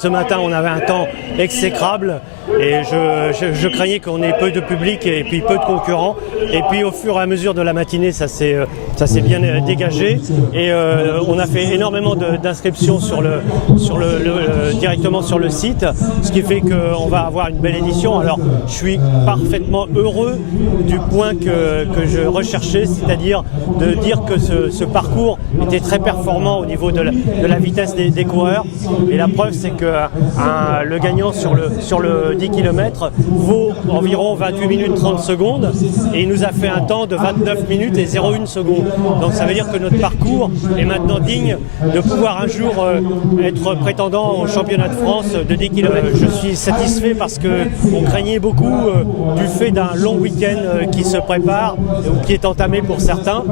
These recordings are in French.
Ce matin, on avait un temps exécrable et je craignais qu'on ait peu de public et puis peu de concurrents. Et puis au fur et à mesure de la matinée, ça s'est bien dégagé et on a fait énormément d'inscriptions directement sur le site, ce qui fait qu'on va avoir une belle édition. Alors je suis parfaitement heureux du point que je recherchais, c'est-à-dire de dire que ce parcours était très performant au niveau de la vitesse des coureurs. Et la preuve, c'est que le gagnant sur le 10 km vaut environ 28 minutes 30 secondes et il nous a fait un temps de 29 minutes et 0,1 seconde. Donc ça veut dire que notre parcours est maintenant digne de pouvoir un jour être prétendant au championnat de France de 10 km. Je suis satisfait parce qu'on craignait beaucoup du fait d'un long week-end qui se prépare ou qui est entamé pour certains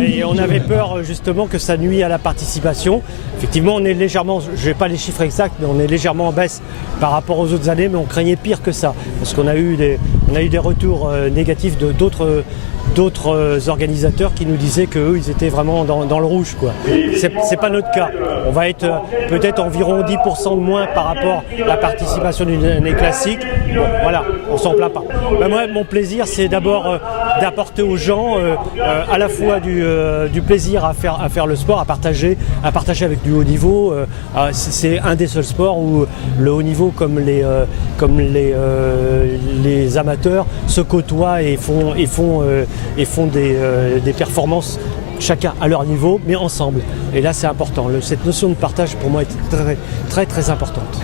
et on avait peur justement que ça nuit à la participation. Effectivement, on est légèrement, je n'ai pas les chiffres exacts, mais on est légèrement en baisse par rapport aux autres années, mais on craignait pire que ça, parce qu'on a eu des retours négatifs de d'autres organisateurs qui nous disaient qu'eux, ils étaient vraiment dans le rouge, quoi. C'est pas notre cas. On va être peut-être environ 10% de moins par rapport à la participation d'une année classique. Bon, voilà, on s'en plaint pas. Ben moi, mon plaisir, c'est d'abord d'apporter aux gens à la fois du plaisir à faire le sport, à partager avec du haut niveau. C'est un des seuls sports où le haut niveau, comme les amateurs, se côtoient et font des performances chacun à leur niveau, mais ensemble. Et là, c'est important. Cette notion de partage, pour moi, est très, très, très importante.